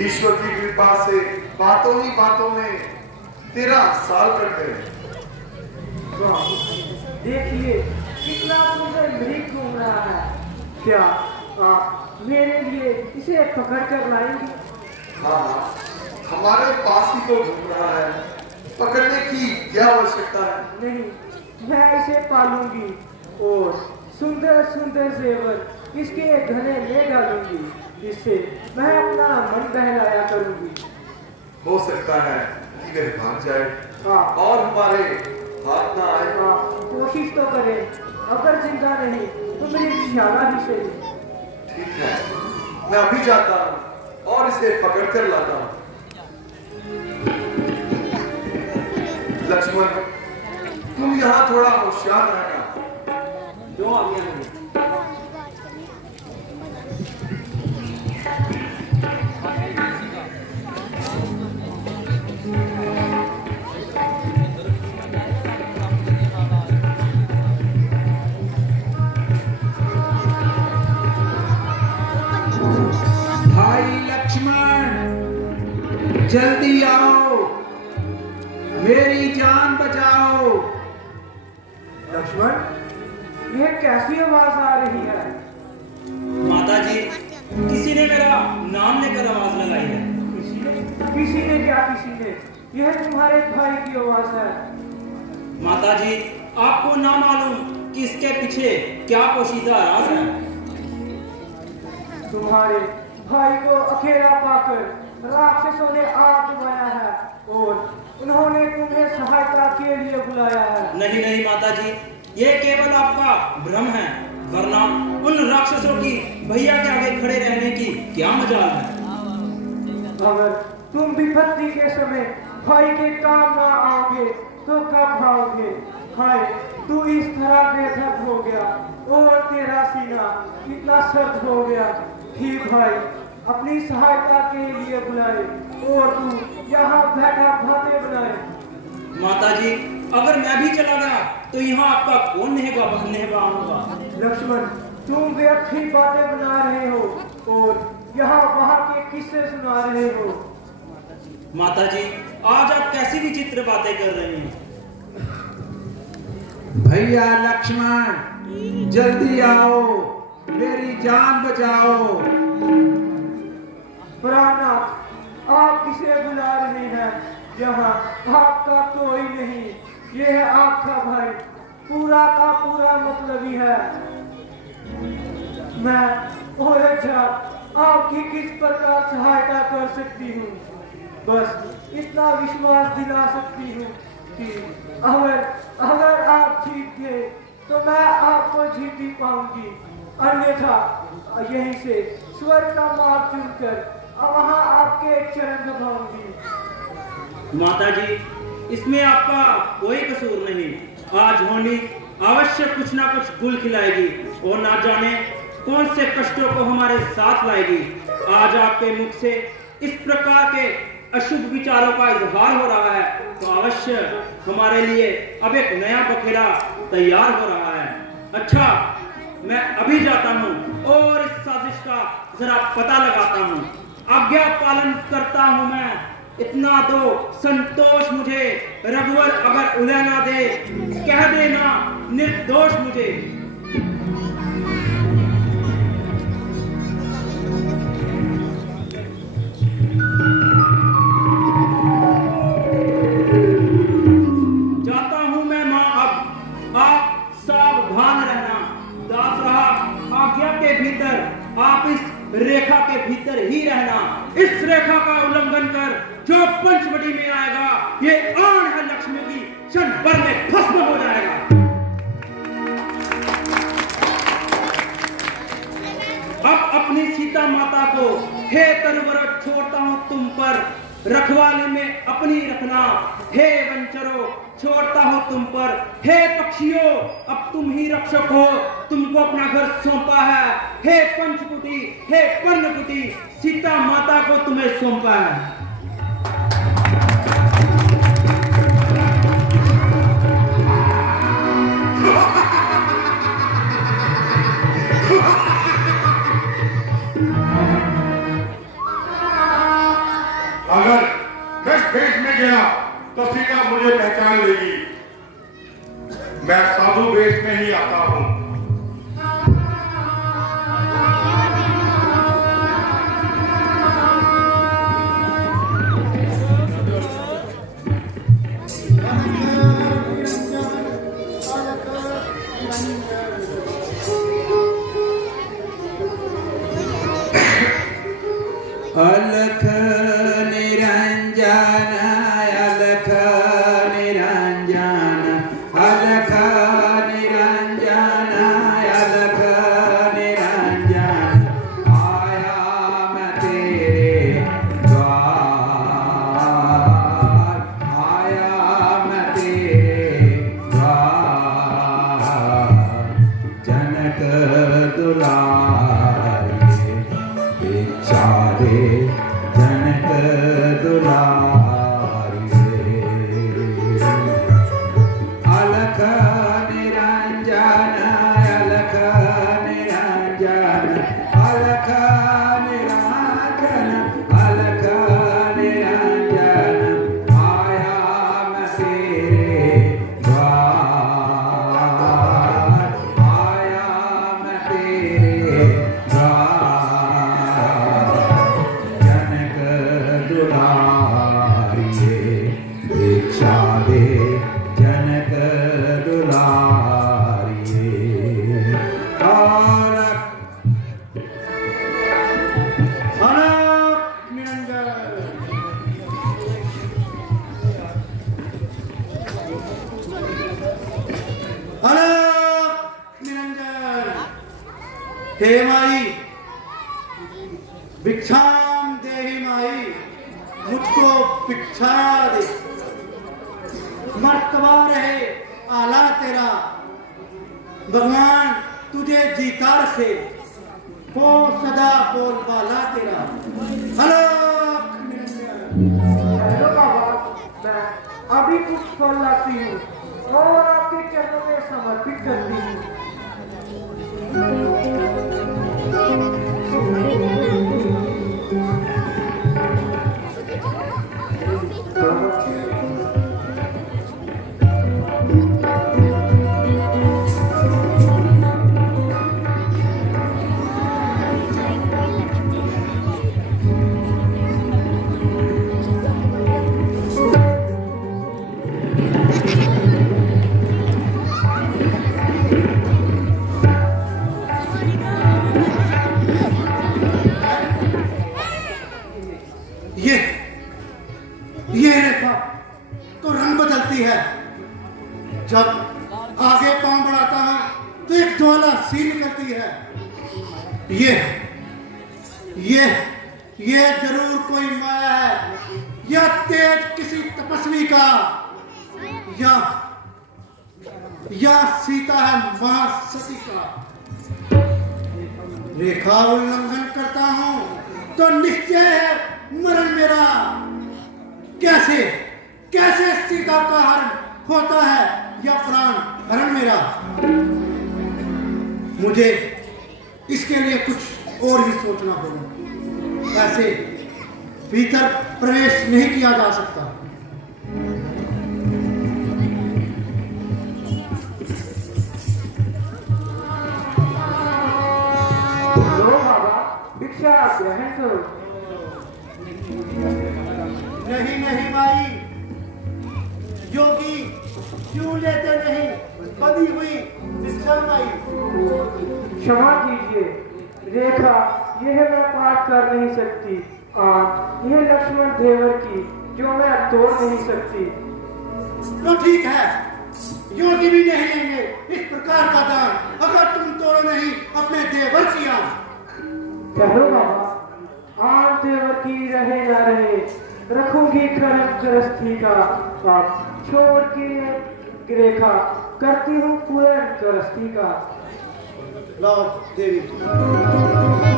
ईश्वर की कृपा से बातों ही बातों में 13 साल कट गए। देखिए कितना सुंदर मृग घूम रहा है। क्या आप मेरे लिए इसे पकड़ कर लाएंगे? हाँ, हमारे पास ही तो घूम रहा है, पकड़ने की क्या आवश्यकता है? नहीं, मैं इसे पालूंगी और सुंदर सुंदर जेवर इसके गले में डालूंगी, जिससे मैं अपना मन बहलाया करूंगी। हो सकता है कि वह भाग जाए हाँ, और हमारे हाथ ना आए। हाँ, कोशिश तो करें, अगर जिंदा नहीं तो मेरी निशाना ही सही। ठीक है, मैं अभी जाता हूँ और इसे पकड़ कर लाता हूँ। लक्ष्मण, तुम यहाँ थोड़ा होशियार रहना। जो आ गया नहीं। जल्दी आओ, मेरी जान बचाओ। लक्ष्मण, यह कैसी आवाज आ रही है? माता जी, किसी ने मेरा नाम लेकर आवाज लगाई है। किसी ने क्या किसी ने? यह तुम्हारे भाई की आवाज है। माता जी, आपको ना मालूम कि इसके पीछे क्या पोशीदा राज है? तुम्हारे भाई को अकेला पाकर राक्षसों ने आग जमाया है और उन्होंने तुम्हें सहायता के लिए बुलाया है। नहीं नहीं माता जी, ये केवल आपका भ्रम है, वरना उन राक्षसों की भैया के आगे खड़े रहने की क्या मजाल है। अगर तुम विपत्ति के समय भाई के काम ना आओगे तो कब आओगे? हाय, तू इस तरह बेदर्द हो गया और तेरा सीना इतना सर्द हो गया कि भाई अपनी सहायता के लिए बुलाए और तू यहाँ बैठा बातें बनाए। माता जी, अगर मैं भी चला गया तो यहाँ आपका कौन निहबान होगा? लक्ष्मण, तुम व्यर्थ ही बातें बना रहे हो और यहाँ वहाँ के किस्से सुना रहे हो। माता जी, आज आप कैसी विचित्र बातें कर रहे हैं। भैया लक्ष्मण, जल्दी आओ, मेरी जान बचाओ। प्राणनाथ, आप किसे बुला रहे हैं? यहाँ आपका कोई नहीं, यह आपका भाई पूरा का पूरा मतलबी है। मैं आपकी किस प्रकार सहायता कर सकती हूँ? बस इतना विश्वास दिला सकती हूँ कि अगर आप जीत गए तो मैं आपको जीत ही पाऊंगी, अन्यथा यहीं से स्वर्ग का मार्ग चुनकर वहां आपके चरण दबाऊंगी। माता जी, इसमें आपका कोई कसूर नहीं। आज होनी अवश्य कुछ ना कुछ गुल खिलाएगी और ना जाने कौन से कष्टों को हमारे साथ लाएगी। आज आपके मुख से इस प्रकार के अशुभ विचारों का इजहार हो रहा है तो अवश्य हमारे लिए अब एक नया बखेड़ा तैयार हो रहा है। अच्छा, मैं अभी जाता हूँ और इस साजिश का जरा पता लगाता हूँ। आज्ञा पालन करता हूँ मैं इतना दो संतोष मुझे, रघुवर अगर उलह ना दे, कह देना निर्दोष मुझे। जाता हूं मैं मां, अब आप सावधान रहना। दास रहा आज्ञा के भीतर, आप इस रेखा के भीतर ही रहना। इस रेखा का उल्लंघन कर जो पंचवटी में आएगा, ये आन है लक्ष्मी की, क्षण भर में भस्म हो जाएगा। अब अपनी सीता माता को हे तरुवर छोड़ता हूं तुम पर, रखवाली में अपनी रखना। हे वंचरो छोड़ता हूं तुम पर, हे पक्षियों अब तुम ही रक्षक हो, तुमको अपना घर सौंपा है। हे पंचकुटी, हे पर्णकुटी, सीता माता को तुम्हें सौंपा है। अगर मैं भेष में गया तो सीता मुझे पहचान लेगी। मैं साधु वेश में ही आता हूं। अलख निरंजन, अलख निरंजन, अलख निरंजन, अलख निरंजन, आया मैं तेरे द्वार, आया मैं तेरे द्वार, जनक दुलारी इच्छा दे, जनक दुलारी। अलख निरंजन, अलख निरंजन, अलख निरंजन, अलख निरंजन, आया मैं तेरे द्वार, आया मैं तेरे द्वार, जनक दुलारी इच्छा दे, जनक दुलारी। हे माई, भिक्षाम देहि माई, मुझको भिक्षा दे। मर्तबा रहे आला तेरा, भगवान तुझे जीकार से, वो सदा बोल बाला तेरा। अलख निरंजन। हेलो बाबा, मैं अभी कुछ फल लाती हूँ और आपके चरणों में समर्पित करती हूँ। ये रेखा तो रंग बदलती है। जब आगे पांव बढ़ाता हूं तो एक ज्वाला सी निकलती है। ये जरूर कोई माया है, या तेज किसी तपस्वी का, या सीता है महासती का। रेखा उल्लंघन करता हूं तो निश्चय है मरण मेरा। कैसे सीता का हरण होता है या प्राण हरण मेरा। मुझे इसके लिए कुछ और भी सोचना होगा। भीतर प्रवेश नहीं किया जा सकता। लो बाबा, भिक्षा ग्रहण करो। नहीं नहीं माई, योगी क्यों लेते नहीं बदी हुई भिक्षा माई। क्षमा कीजिए रेखा, यह मैं पाठ कर नहीं सकती। यह लक्ष्मण देवर की जो मैं तोड़ नहीं सकती। तो ठीक है, योगी भी नहीं लेंगे इस प्रकार का दान अगर तुम तोड़ो नहीं अपने देवर की आन। चलो बाबा, आन देवर की रहे ना रहे, रखूंगी कर्म गृहस्थी का पाप। छोड़ के रेखा करती हूँ पूर्ण गृहस्थी का। लो देवी।